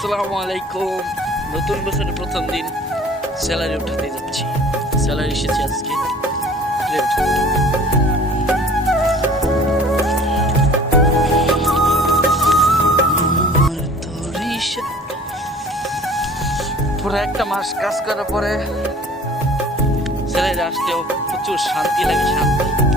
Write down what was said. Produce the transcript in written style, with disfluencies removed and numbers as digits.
আসসালামু আলাইকুম। নতুন বছরের প্রথম দিন স্যালারি উঠাতে যাচ্ছি। স্যালারি এসেছে আজকে। পুরো একটা মাস কাজ করার পরে স্যালারি আসলেও প্রচুর শান্তি লাগে, শান্তি।